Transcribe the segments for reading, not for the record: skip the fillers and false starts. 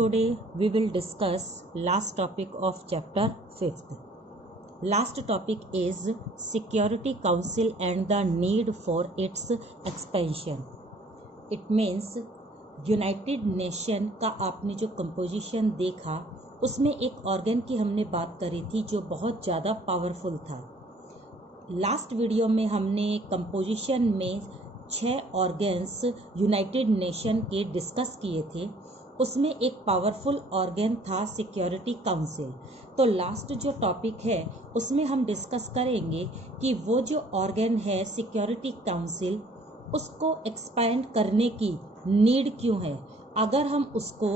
today we will discuss last topic of chapter 5th. Last topic is Security Council and the need for its expansion. It means United nation का आपने जो composition देखा उसमें एक organ की हमने बात करी थी जो बहुत ज़्यादा पावरफुल था। लास्ट वीडियो में हमने कंपोजिशन में 6 ऑर्गन्स यूनाइटेड नेशन के डिस्कस किए थे। उसमें एक पावरफुल ऑर्गन था सिक्योरिटी काउंसिल। तो लास्ट जो टॉपिक है उसमें हम डिस्कस करेंगे कि वो जो ऑर्गन है सिक्योरिटी काउंसिल उसको एक्सपैंड करने की नीड क्यों है। अगर हम उसको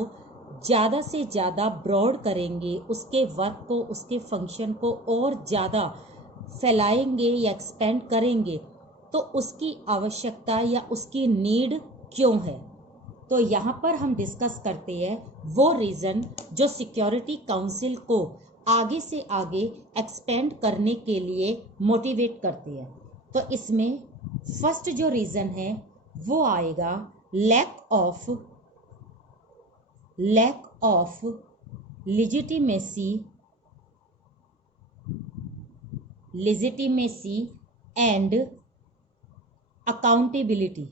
ज़्यादा से ज़्यादा ब्रॉड करेंगे, उसके वर्क को, उसके फंक्शन को और ज़्यादा फैलाएंगे या एक्सपेंड करेंगे तो उसकी आवश्यकता या उसकी नीड क्यों है। तो यहाँ पर हम डिस्कस करते हैं वो रीज़न जो सिक्योरिटी काउंसिल को आगे से आगे एक्सपेंड करने के लिए मोटिवेट करते हैं। तो इसमें फर्स्ट जो रीज़न है वो आएगा lack of legitimacy and accountability.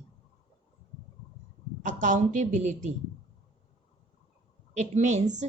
It means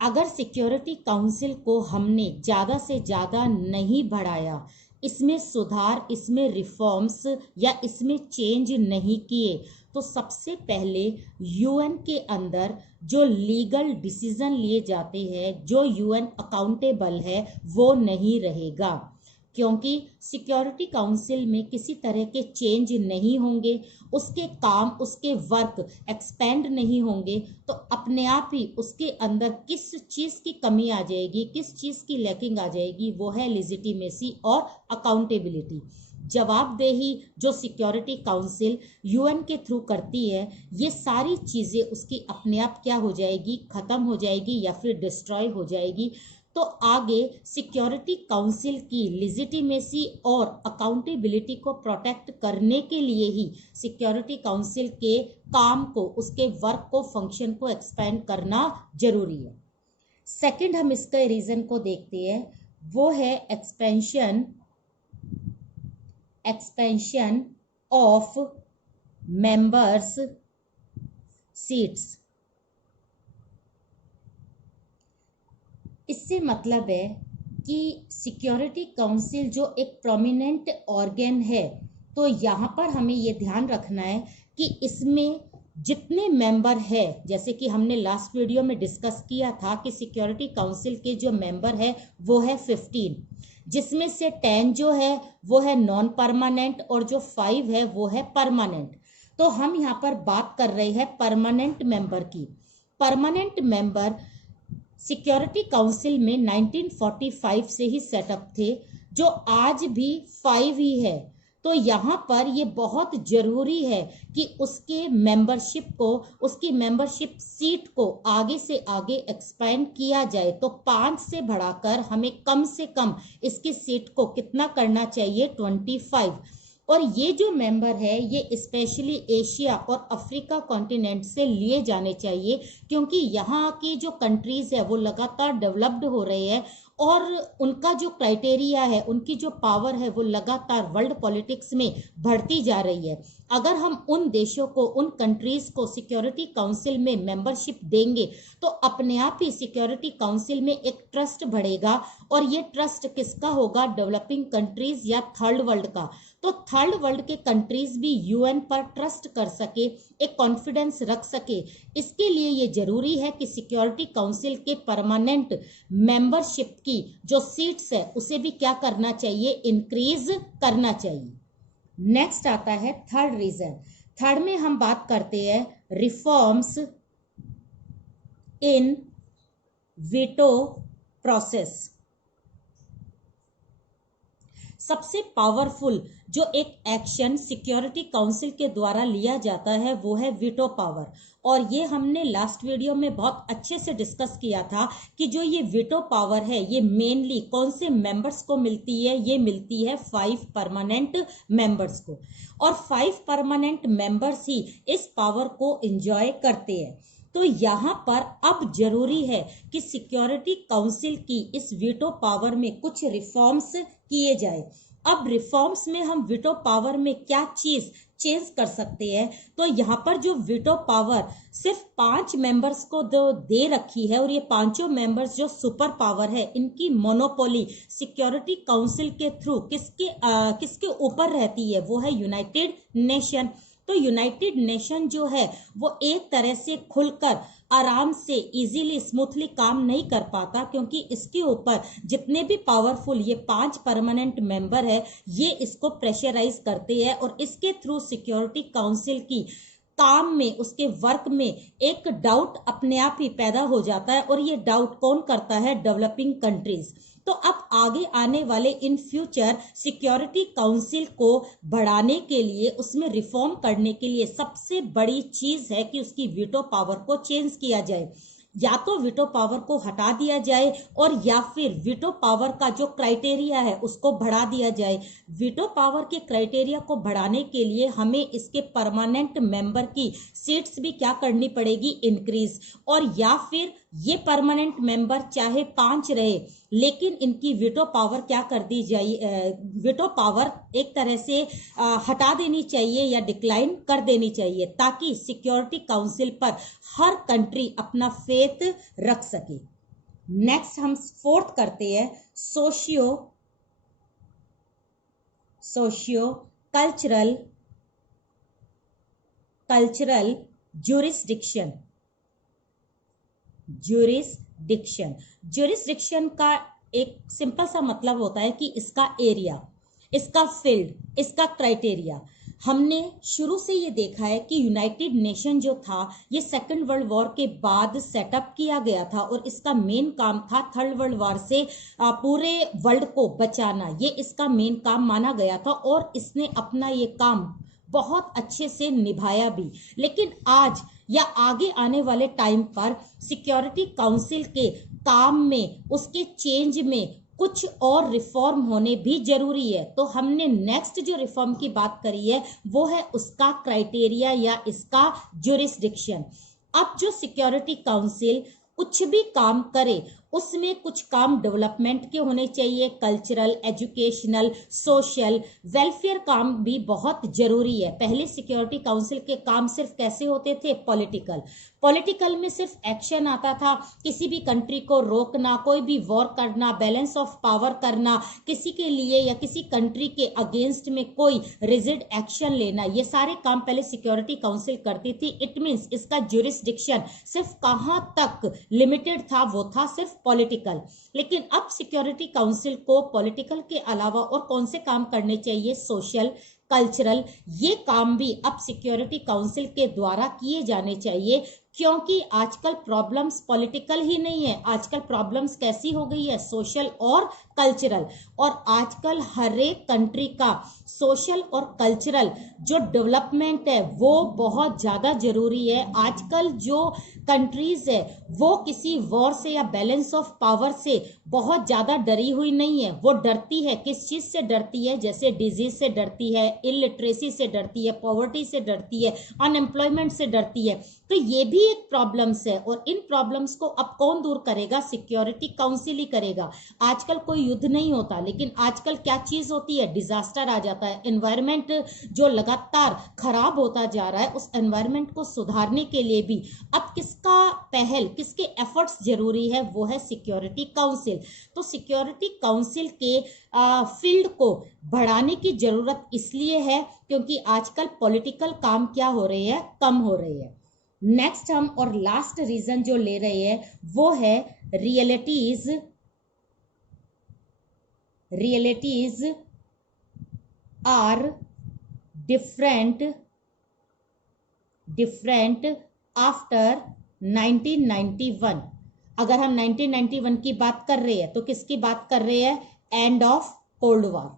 अगर सिक्योरिटी काउंसिल को हमने ज़्यादा से ज़्यादा नहीं बढ़ाया, इसमें सुधार, इसमें रिफॉर्म्स या इसमें चेंज नहीं किए तो सबसे पहले यूएन के अंदर जो लीगल डिसीजन लिए जाते हैं, जो यूएन अकाउंटेबल है, वो नहीं रहेगा। क्योंकि सिक्योरिटी काउंसिल में किसी तरह के चेंज नहीं होंगे, उसके काम, उसके वर्क एक्सपेंड नहीं होंगे तो अपने आप ही उसके अंदर किस चीज़ की कमी आ जाएगी, किस चीज़ की लैकिंग आ जाएगी, वो है लेजिटिमेसी और अकाउंटेबिलिटी। जवाबदेही जो सिक्योरिटी काउंसिल यूएन के थ्रू करती है, ये सारी चीज़ें उसकी अपने आप क्या हो जाएगी, ख़त्म हो जाएगी या फिर डिस्ट्रॉय हो जाएगी। तो आगे सिक्योरिटी काउंसिल की लेजिटिमेसी और अकाउंटेबिलिटी को प्रोटेक्ट करने के लिए ही सिक्योरिटी काउंसिल के काम को, उसके वर्क को, फंक्शन को एक्सपेंड करना जरूरी है। सेकंड हम इसके रीज़न को देखते हैं, वो है एक्सपेंशन ऑफ मेंबर्स सीट्स। इससे मतलब है कि सिक्योरिटी काउंसिल जो एक प्रोमिनेंट ऑर्गन है, तो यहाँ पर हमें ये ध्यान रखना है कि इसमें जितने मेंबर है, जैसे कि हमने लास्ट वीडियो में डिस्कस किया था कि सिक्योरिटी काउंसिल के जो मेंबर है वो है 15, जिसमें से 10 जो है वो है नॉन परमानेंट और जो 5 है वो है परमानेंट। तो हम यहाँ पर बात कर रहे हैं परमानेंट मेंबर की। परमानेंट मेंबर सिक्योरिटी काउंसिल में 1945 से ही सेटअप थे, जो आज भी 5 ही है। तो यहाँ पर ये बहुत ज़रूरी है कि उसके मेंबरशिप को, उसकी मेंबरशिप सीट को आगे से आगे एक्सपेंड किया जाए। तो 5 से बढ़ाकर हमें कम से कम इसकी सीट को कितना करना चाहिए, 25। और ये जो मेंबर है ये स्पेशली एशिया और अफ्रीका कॉन्टिनेंट से लिए जाने चाहिए, क्योंकि यहाँ की जो कंट्रीज़ है वो लगातार डेवलप्ड हो रहे हैं और उनका जो क्राइटेरिया है, उनकी जो पावर है वो लगातार वर्ल्ड पॉलिटिक्स में बढ़ती जा रही है। अगर हम उन देशों को, उन कंट्रीज़ को सिक्योरिटी काउंसिल में मेंबरशिप देंगे तो अपने आप ही सिक्योरिटी काउंसिल में एक ट्रस्ट बढ़ेगा। और ये ट्रस्ट किसका होगा, डेवलपिंग कंट्रीज़ या थर्ड वर्ल्ड का। तो थर्ड वर्ल्ड के कंट्रीज भी यूएन पर ट्रस्ट कर सके, एक कॉन्फिडेंस रख सके। इसके लिए ये जरूरी है कि सिक्योरिटी काउंसिल के परमानेंट मेंबरशिप की जो सीट्स है उसे भी क्या करना चाहिए, इंक्रीज करना चाहिए। नेक्स्ट आता है थर्ड रीजन। थर्ड में हम बात करते हैं रिफॉर्म्स इन वीटो प्रोसेस। सबसे पावरफुल जो एक एक्शन सिक्योरिटी काउंसिल के द्वारा लिया जाता है वो है वीटो पावर। और ये हमने लास्ट वीडियो में बहुत अच्छे से डिस्कस किया था कि जो ये वीटो पावर है ये मेनली कौन से मेंबर्स को मिलती है, ये मिलती है 5 परमानेंट मेंबर्स को। और 5 परमानेंट मेंबर्स ही इस पावर को एंजॉय करते हैं। तो यहाँ पर अब जरूरी है कि सिक्योरिटी काउंसिल की इस वीटो पावर में कुछ रिफॉर्म्स किए जाए। अब रिफॉर्म्स में हम वीटो पावर में क्या चीज चेंज कर सकते हैं, तो यहाँ पर जो वीटो पावर सिर्फ 5 मेंबर्स को दे रखी है और ये पांचों मेंबर्स जो सुपर पावर है इनकी मोनोपोली सिक्योरिटी काउंसिल के थ्रू किसके ऊपर रहती है, वो है यूनाइटेड नेशन। तो यूनाइटेड नेशन जो है वो एक तरह से खुलकर आराम से इजीली स्मूथली काम नहीं कर पाता, क्योंकि इसके ऊपर जितने भी पावरफुल ये 5 परमानेंट मेंबर है ये इसको प्रेशराइज करते हैं और इसके थ्रू सिक्योरिटी काउंसिल की काम में, उसके वर्क में एक डाउट अपने आप ही पैदा हो जाता है। और ये डाउट कौन करता है, डेवलपिंग कंट्रीज। तो अब आगे आने वाले इन फ्यूचर सिक्योरिटी काउंसिल को बढ़ाने के लिए, उसमें रिफॉर्म करने के लिए सबसे बड़ी चीज है कि उसकी वीटो पावर को चेंज किया जाए। या तो वीटो पावर को हटा दिया जाए और या फिर वीटो पावर का जो क्राइटेरिया है उसको बढ़ा दिया जाए। वीटो पावर के क्राइटेरिया को बढ़ाने के लिए हमें इसके परमानेंट मेंबर की सीट्स भी क्या करनी पड़ेगी, इंक्रीज। और या फिर ये परमानेंट मेंबर चाहे 5 रहे लेकिन इनकी वीटो पावर क्या कर दी जाए, वीटो पावर एक तरह से हटा देनी चाहिए या डिक्लाइन कर देनी चाहिए, ताकि सिक्योरिटी काउंसिल पर हर कंट्री अपना फेथ रख सके। नेक्स्ट हम फोर्थ करते हैं सोशियो कल्चरल ज्यूरिसडिक्शन का एक सिंपल सा मतलब होता है कि इसका एरिया, इसका फील्ड, इसका क्राइटेरिया। हमने शुरू से ये देखा है कि यूनाइटेड नेशन जो था ये सेकेंड वर्ल्ड वॉर के बाद सेटअप किया गया था और इसका मेन काम था थर्ड वर्ल्ड वॉर से पूरे वर्ल्ड को बचाना। ये इसका मेन काम माना गया था और इसने अपना ये काम बहुत अच्छे से निभाया भी। लेकिन आज या आगे आने वाले टाइम पर सिक्योरिटी काउंसिल के काम में, उसके चेंज में कुछ और रिफॉर्म होने भी जरूरी है। तो हमने नेक्स्ट जो रिफॉर्म की बात करी है वो है उसका क्राइटेरिया या इसका ज्यूरिसडिक्शन। अब जो सिक्योरिटी काउंसिल कुछ भी काम करे उसमें कुछ काम डेवलपमेंट के होने चाहिए, कल्चरल, एजुकेशनल, सोशल, वेलफेयर काम भी बहुत जरूरी है। पहले सिक्योरिटी काउंसिल के काम सिर्फ कैसे होते थे, पॉलिटिकल में सिर्फ एक्शन आता था, किसी भी कंट्री को रोकना, कोई भी वॉर करना, बैलेंस ऑफ पावर करना, किसी के लिए या किसी कंट्री के अगेंस्ट में कोई रिजिड एक्शन लेना, ये सारे काम पहले सिक्योरिटी काउंसिल करती थी। इट मींस इसका ज्यूरिसडिक्शन सिर्फ कहां तक लिमिटेड था, वो था सिर्फ पॉलिटिकल। लेकिन अब सिक्योरिटी काउंसिल को पॉलिटिकल के अलावा और कौन से काम करने चाहिए, सोशल, कल्चरल, ये काम भी अब सिक्योरिटी काउंसिल के द्वारा किए जाने चाहिए। क्योंकि आजकल प्रॉब्लम्स पॉलिटिकल ही नहीं है, आजकल प्रॉब्लम्स कैसी हो गई है, सोशल और कल्चरल। और आजकल हर एक कंट्री का सोशल और कल्चरल जो डेवलपमेंट है वो बहुत ज़्यादा जरूरी है। आजकल जो कंट्रीज है वो किसी वॉर से या बैलेंस ऑफ पावर से बहुत ज़्यादा डरी हुई नहीं है। वो डरती है, किस चीज़ से डरती है, जैसे डिजीज से डरती है, इलिटरेसी से डरती है, पॉवर्टी से डरती है, अनएम्प्लॉयमेंट से डरती है। तो ये भी एक प्रॉब्लम्स है और इन प्रॉब्लम्स को अब कौन दूर करेगा, सिक्योरिटी काउंसिल ही करेगा। आजकल कोई युद्ध नहीं होता, लेकिन आजकल क्या चीज होती है, डिजास्टर आ जाता है। एनवायरमेंट जो लगातार खराब होता जा रहा है, उस एनवायरमेंट को सुधारने के लिए भी अब किसके एफर्ट्स जरूरी है, वो है सिक्योरिटी काउंसिल। तो सिक्योरिटी काउंसिल के फील्ड को बढ़ाने की जरूरत इसलिए है क्योंकि आजकल पॉलिटिकल काम क्या हो रहे हैं, कम हो रहे हैं। नेक्स्ट हम और लास्ट रीजन जो ले रहे हैं वो है रियलिटीज आर डिफरेंट आफ्टर 1991। अगर हम 1991 की बात कर रहे हैं तो किसकी बात कर रहे हैं, end of cold war.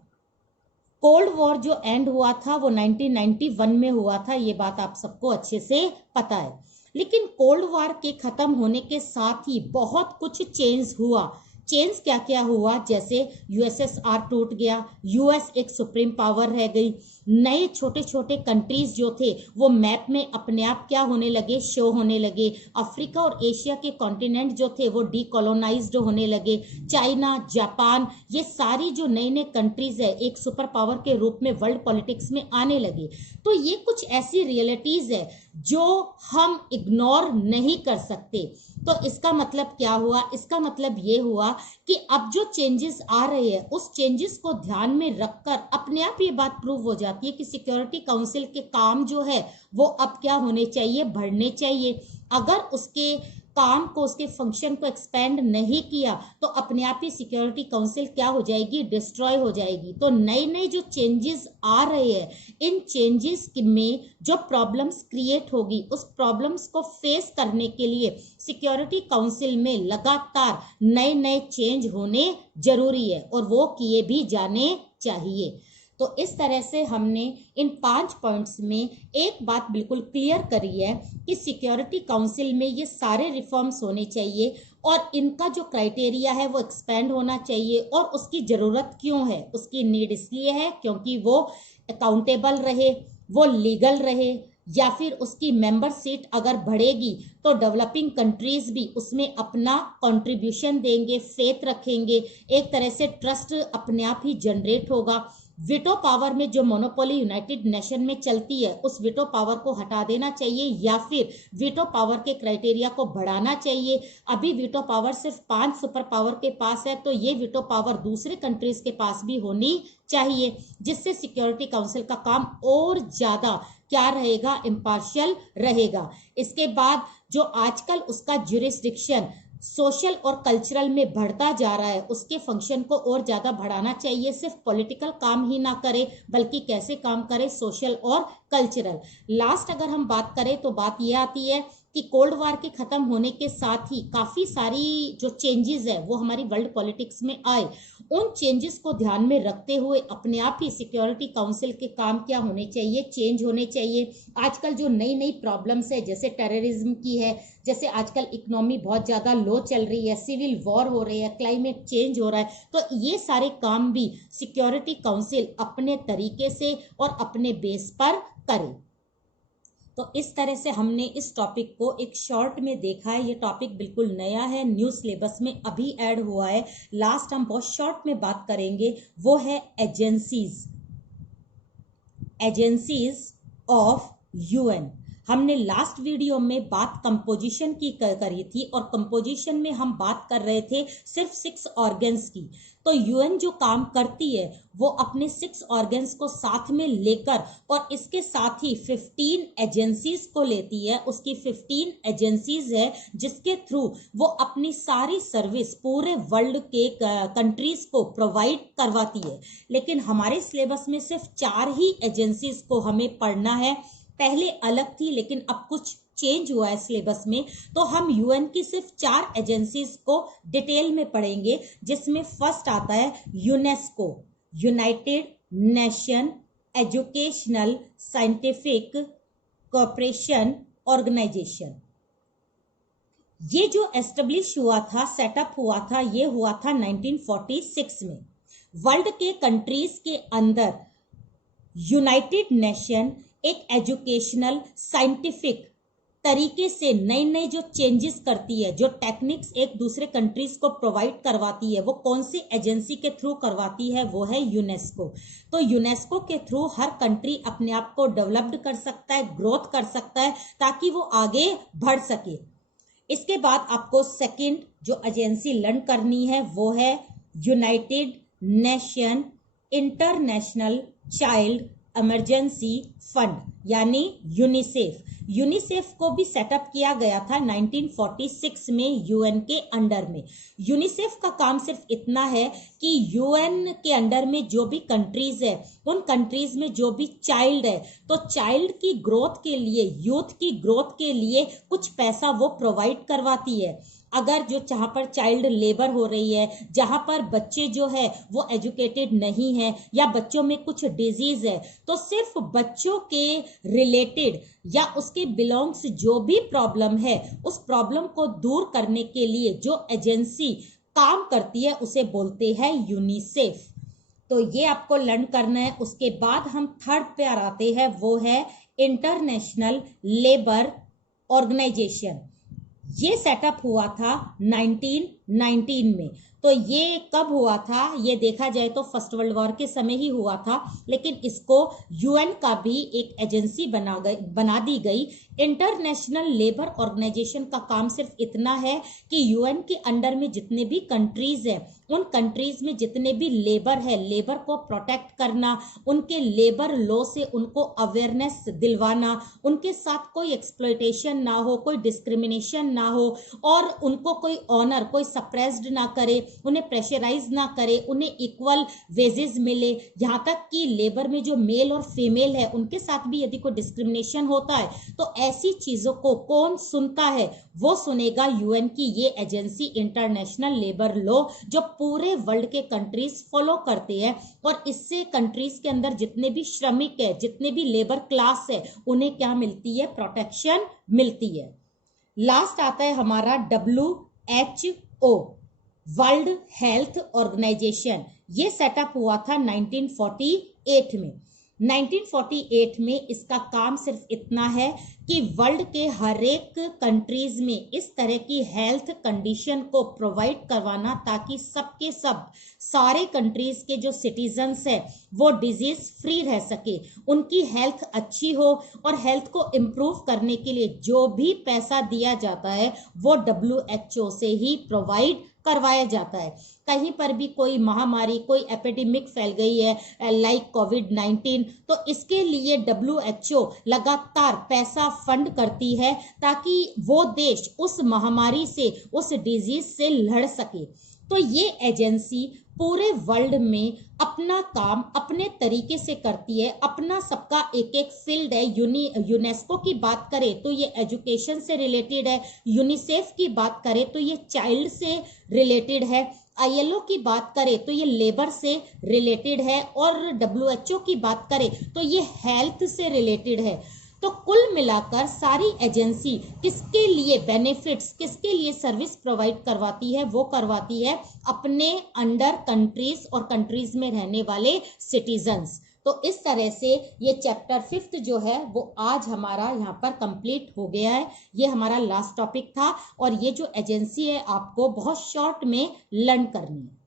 Cold war जो एंड हुआ था वो 1991 में हुआ था, ये बात आप सबको अच्छे से पता है। लेकिन कोल्ड वॉर के खत्म होने के साथ ही बहुत कुछ चेंज हुआ, चेंज क्या क्या हुआ, जैसे यूएसएसआर टूट गया, यूएस एक सुप्रीम पावर रह गई, नए छोटे छोटे कंट्रीज जो थे वो मैप में अपने आप क्या होने लगे, शो होने लगे, अफ्रीका और एशिया के कॉन्टिनेंट जो थे वो डीकोलोनाइज्ड होने लगे, चाइना, जापान, ये सारी जो नए नए कंट्रीज है एक सुपर पावर के रूप में वर्ल्ड पॉलिटिक्स में आने लगे। तो ये कुछ ऐसी रियलिटीज है जो हम इग्नोर नहीं कर सकते। तो इसका मतलब क्या हुआ, इसका मतलब ये हुआ कि अब जो चेंजेस आ रहे हैं उस चेंजेस को ध्यान में रखकर अपने आप ये बात प्रूव हो जाती है कि सिक्योरिटी काउंसिल के काम जो है वो अब क्या होने चाहिए, बढ़ने चाहिए। अगर उसके काम को, उसके फंक्शन को एक्सपेंड नहीं किया तो अपने आप ही सिक्योरिटी काउंसिल क्या हो जाएगी, डिस्ट्रॉय हो जाएगी। तो नए नए जो चेंजेस आ रहे हैं, इन चेंजेस में जो प्रॉब्लम्स क्रिएट होगी उस प्रॉब्लम्स को फेस करने के लिए सिक्योरिटी काउंसिल में लगातार नए नए चेंज होने जरूरी है और वो किए भी जाने चाहिए। तो इस तरह से हमने इन 5 पॉइंट्स में एक बात बिल्कुल क्लियर करी है कि सिक्योरिटी काउंसिल में ये सारे रिफॉर्म्स होने चाहिए और इनका जो क्राइटेरिया है वो एक्सपेंड होना चाहिए। और उसकी ज़रूरत क्यों है, उसकी नीड इसलिए है क्योंकि वो अकाउंटेबल रहे, वो लीगल रहे, या फिर उसकी मेंबर सीट अगर बढ़ेगी तो डेवलपिंग कंट्रीज भी उसमें अपना कंट्रीब्यूशन देंगे, फेथ रखेंगे, एक तरह से ट्रस्ट अपने आप ही जनरेट होगा। वीटो पावर में जो मोनोपोली यूनाइटेड नेशन में चलती है उस वीटो पावर को हटा देना चाहिए या फिर वीटो पावर के क्राइटेरिया को बढ़ाना चाहिए। अभी वीटो पावर सिर्फ 5 सुपर पावर के पास है, तो ये वीटो पावर दूसरे कंट्रीज के पास भी होनी चाहिए, जिससे सिक्योरिटी काउंसिल का काम और ज्यादा क्या रहेगा, इम्पार्शियल रहेगा। इसके बाद जो आजकल उसका ज्यूरिसडिक्शन सोशल और कल्चरल में बढ़ता जा रहा है, उसके फंक्शन को और ज्यादा बढ़ाना चाहिए। सिर्फ पॉलिटिकल काम ही ना करे बल्कि कैसे काम करे, सोशल और कल्चरल। लास्ट अगर हम बात करें तो बात यह आती है कि कोल्ड वार के खत्म होने के साथ ही काफी सारी जो चेंजेस है वो हमारी वर्ल्ड पॉलिटिक्स में आए। उन चेंजेस को ध्यान में रखते हुए अपने आप ही सिक्योरिटी काउंसिल के काम क्या होने चाहिए, चेंज होने चाहिए। आजकल जो नई नई प्रॉब्लम्स है, जैसे टेररिज्म की है, जैसे आजकल इकोनॉमी बहुत ज्यादा लो चल रही है, सिविल वॉर हो रही है, क्लाइमेट चेंज हो रहा है, तो ये सारे काम भी सिक्योरिटी काउंसिल अपने तरीके से और अपने बेस पर करे। तो इस तरह से हमने इस टॉपिक को एक शॉर्ट में देखा है। ये टॉपिक बिल्कुल नया है, न्यू सिलेबस में अभी ऐड हुआ है। लास्ट हम बहुत शॉर्ट में बात करेंगे, वो है एजेंसीज ऑफ यूएन। हमने लास्ट वीडियो में बात कंपोजिशन की करी थी और कंपोजिशन में हम बात कर रहे थे सिर्फ 6 ऑर्गन्स की। तो यूएन जो काम करती है वो अपने 6 ऑर्गन्स को साथ में लेकर और इसके साथ ही 15 एजेंसीज को लेती है। उसकी 15 एजेंसीज है जिसके थ्रू वो अपनी सारी सर्विस पूरे वर्ल्ड के कंट्रीज को प्रोवाइड करवाती है। लेकिन हमारे सिलेबस में सिर्फ 4 ही एजेंसीज को हमें पढ़ना है। पहले अलग थी लेकिन अब कुछ चेंज हुआ है सिलेबस में, तो हम यूएन की सिर्फ 4 एजेंसीज को डिटेल में पढ़ेंगे, जिसमें फर्स्ट आता है UNESCO, United Nation Educational Scientific Cooperation Organization. ये जो एस्टेब्लिश हुआ था, सेटअप हुआ था, ये हुआ था 1946 में। वर्ल्ड के कंट्रीज के अंदर यूनाइटेड नेशन एक एजुकेशनल साइंटिफिक तरीके से नए नए जो चेंजेस करती है, जो टेक्निक्स एक दूसरे कंट्रीज को प्रोवाइड करवाती है, वो कौन सी एजेंसी के थ्रू करवाती है, वो है यूनेस्को। तो यूनेस्को के थ्रू हर कंट्री अपने आप को डेवलप्ड कर सकता है, ग्रोथ कर सकता है, ताकि वो आगे बढ़ सके। इसके बाद आपको सेकंड जो एजेंसी लर्न करनी है वो है United nation international child emergency fund, यानी यूनिसेफ। यूनिसेफ को भी सेटअप किया गया था 1946 में यूएन के अंडर में। यूनिसेफ का काम सिर्फ इतना है कि यूएन के अंडर में जो भी कंट्रीज है, उन कंट्रीज में जो भी चाइल्ड है, तो चाइल्ड की ग्रोथ के लिए, यूथ की ग्रोथ के लिए कुछ पैसा वो प्रोवाइड करवाती है। अगर जो जहाँ पर चाइल्ड लेबर हो रही है, जहाँ पर बच्चे जो है वो एजुकेटेड नहीं है या बच्चों में कुछ डिजीज है, तो सिर्फ बच्चों के रिलेटेड या उसके बिलोंग्स जो भी प्रॉब्लम है, उस प्रॉब्लम को दूर करने के लिए जो एजेंसी काम करती है उसे बोलते हैं यूनिसेफ। तो ये आपको लर्न करना है। उसके बाद हम थर्ड पे आते हैं, वो है इंटरनेशनल लेबर ऑर्गेनाइजेशन। ये सेटअप हुआ था 1919 में। तो ये कब हुआ था, ये देखा जाए तो फर्स्ट वर्ल्ड वॉर के समय ही हुआ था, लेकिन इसको यूएन का भी एक एजेंसी बना दी गई। इंटरनेशनल लेबर ऑर्गेनाइजेशन का काम सिर्फ इतना है कि यूएन के अंडर में जितने भी कंट्रीज है, उन कंट्रीज में जितने भी लेबर है, लेबर को प्रोटेक्ट करना, उनके लेबर लॉ से उनको अवेयरनेस दिलवाना, उनके साथ कोई एक्सप्लॉयटेशन ना हो, कोई डिस्क्रिमिनेशन ना हो, और उनको कोई ऑनर, कोई सप्रेस्ड ना करे, उन्हें प्रेशराइज ना करे, उन्हें इक्वल वेजेस मिले। यहाँ तक कि लेबर में जो मेल और फीमेल है उनके साथ भी यदि कोई डिस्क्रिमिनेशन होता है तो ऐसी चीजों को कौन सुनता है, वो सुनेगा यूएन की ये एजेंसी इंटरनेशनल लेबर लॉ, जो पूरे वर्ल्ड के कंट्रीज फॉलो करते हैं। और इससे कंट्रीज के अंदर जितने भी श्रमिक है, जितने भी लेबर क्लास है, उन्हें क्या मिलती है, प्रोटेक्शन मिलती है। लास्ट आता है हमारा WHO, वर्ल्ड हेल्थ ऑर्गेनाइजेशन। ये सेटअप हुआ था 1948 में। 1948 में इसका काम सिर्फ इतना है कि वर्ल्ड के हर एक कंट्रीज में इस तरह की हेल्थ कंडीशन को प्रोवाइड करवाना, ताकि सबके सब सारे कंट्रीज के जो सिटीजन्स है वो डिजीज फ्री रह सके, उनकी हेल्थ अच्छी हो। और हेल्थ को इम्प्रूव करने के लिए जो भी पैसा दिया जाता है वो WHO से ही प्रोवाइड करवाया जाता है। कहीं पर भी कोई महामारी, कोई एपिडेमिक फैल गई है लाइक कोविड-19, तो इसके लिए WHO लगातार पैसा फंड करती है ताकि वो देश उस महामारी से, उस डिजीज से लड़ सके। तो ये एजेंसी पूरे वर्ल्ड में अपना काम अपने तरीके से करती है, अपना सबका एक एक फील्ड है। यूनेस्को की बात करें तो ये एजुकेशन से रिलेटेड है, यूनिसेफ की बात करें तो ये चाइल्ड से रिलेटेड है, ILO की बात करें तो ये लेबर से रिलेटेड है, और WHO की बात करें तो ये हेल्थ से रिलेटेड है। तो कुल मिलाकर सारी एजेंसी किसके लिए बेनिफिट्स, किसके लिए सर्विस प्रोवाइड करवाती है, वो करवाती है अपने अंडर कंट्रीज और कंट्रीज में रहने वाले सिटीजन्स। तो इस तरह से ये चैप्टर 5 जो है वो आज हमारा यहाँ पर कंप्लीट हो गया है। ये हमारा लास्ट टॉपिक था, और ये जो एजेंसी है आपको बहुत शॉर्ट में लर्न करनी है।